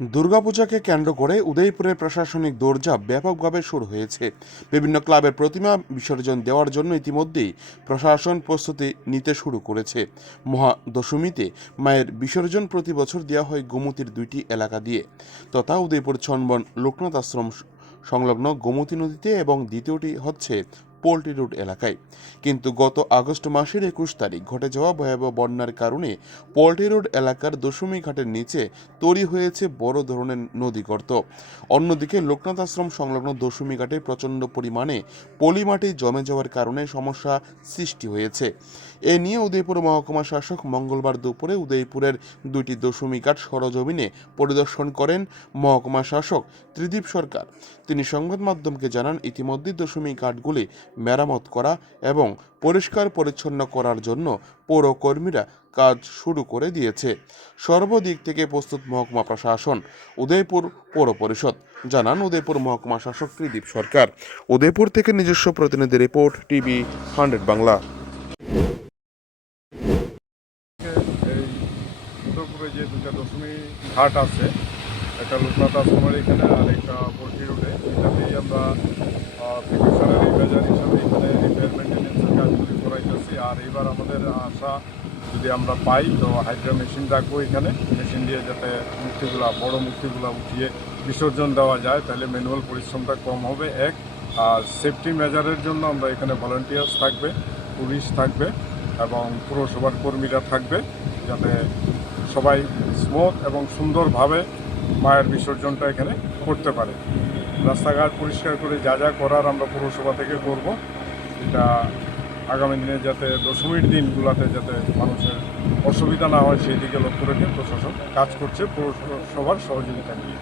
দুর্গাপূজাকে কেন্দ্র করে উদয়পুরের প্রশাসনিক দৌড়ঝাঁপ ব্যাপকভাবে শুরু হয়েছে। বিভিন্ন ক্লাবের প্রতিমা বিসর্জন দেওয়ার জন্য ইতিমধ্যেই প্রশাসন প্রস্তুতি নিতে শুরু করেছে। মহা দশমীতে মায়ের বিসর্জন প্রতি বছর দেওয়া হয় গোমতীর দুইটি এলাকা দিয়ে। তথা উদয়পুর ছনবন লোকনাথ আশ্রম সংলগ্ন গোমতী নদীতে এবং দ্বিতীয়টি হচ্ছে পোল্ট্রি রোড এলাকায়। কিন্তু গত আগস্ট মাসের একুশ তারিখ ঘটে যাওয়া ভয়াবহ বন্যার কারণে পোল্ট্রি রোড এলাকার দশমী ঘাটের নিচে তৈরি হয়েছে বড় ধরনের নদী গর্ত। অন্যদিকে লোকনাথ আশ্রম সংলগ্ন দশমী ঘাটে প্রচণ্ড পরিমাণে পলিমাটি জমে যাওয়ার কারণে সমস্যা সৃষ্টি হয়েছে। এ নিয়ে উদয়পুর মহকুমা শাসক মঙ্গলবার দুপুরে উদয়পুরের দুইটি দশমী ঘাট সরজমিনে পরিদর্শন করেন মহকুমা শাসক ত্রিদীপ সরকার। তিনি সংবাদ মাধ্যমকে জানান, ইতিমধ্যে দশমী ঘাটগুলি মেরামত করা এবং পরিষ্কার পরিচ্ছন্ন করার জন্য পৌর কর্মীরা কাজ শুরু করে দিয়েছে। সর্বদিক থেকে প্রস্তুত মহকুমা প্রশাসন, উদয়পুর পৌর পরিষদ। জানান উদয়পুর মহকুমা শাসক ত্রিদীপ সরকার। উদয়পুর থেকে নিজস্ব প্রতিনিধি রিপোর্ট, টিভি হান্ড্রেড বাংলা। যে দুটা দশমী ঘাট আছে, একটা লোকনাথ আশ্রমের এখানে আর একটা পোল্ট্রি রোডে। এটাতেই আমরা আর এবার আমাদের আশা যদি আমরা পাই, তো হাইড্রা মেশিন রাখব এখানে। মেশিন দিয়ে যাতে মূর্তিগুলা বড় মূর্তিগুলা উঠিয়ে বিসর্জন দেওয়া যায়, তাহলে ম্যানুয়াল পরিশ্রমটা কম হবে, এক। আর সেফটি মেজারের জন্য আমরা এখানে ভলান্টিয়ার্স থাকবে, পুলিশ থাকবে, এবং পুরসভার কর্মীরা থাকবে, যাতে সবাই স্মুথ এবং সুন্দরভাবে মায়ের বিসর্জনটা এখানে করতে পারে। রাস্তাঘাট পরিষ্কার করে যা যা করার আমরা পুরসভা থেকে করব, এটা আগামী দিনে যাতে দশমীর দিনগুলোতে যাতে মানুষের অসুবিধা না হয়, সেই দিকে লক্ষ্য রেখে প্রশাসন কাজ করছে, পৌরসভার সহযোগিতা নিয়ে।